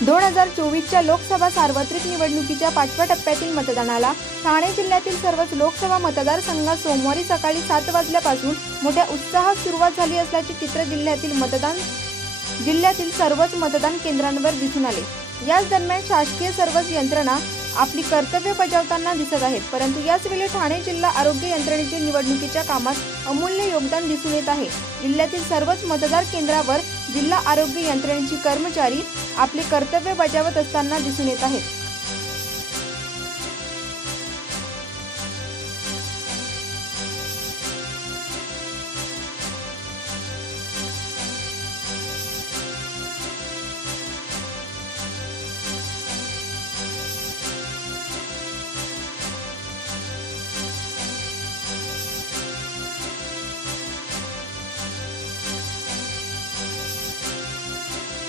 2024च्या लोकसभा सार्वत्रिक निवडणुकीच्या 5व्या टप्प्यातील मतदानाला ठाणे जिल्ह्यातील सर्वच लोकसभा मतदारसंघात सोमवारी सकाळी 7 वाजल्यापासून मोठ्या उत्साहात सुरुवात झाली असल्याचे चित्र जिल्ह्यातील सर्वच मतदान केंद्रांवर दिसून आले। याच दरम्यान शासकीय सर्वच यंत्रणा आपली कर्तव्य बजावताना दिसत आहेत, परंतु याच वेळी ठाणे जिल्हा आरोग्य यंत्रणेचे निवडणुकीच्या कामात अमूल्य योगदान दिसून येत आहे। जिल्ह्यातील सर्वच मतदार केंद्रावर जिल्हा आरोग्य यंत्रणेचे कर्मचारी आपले कर्तव्य बजावत असताना दिसून येत आहेत।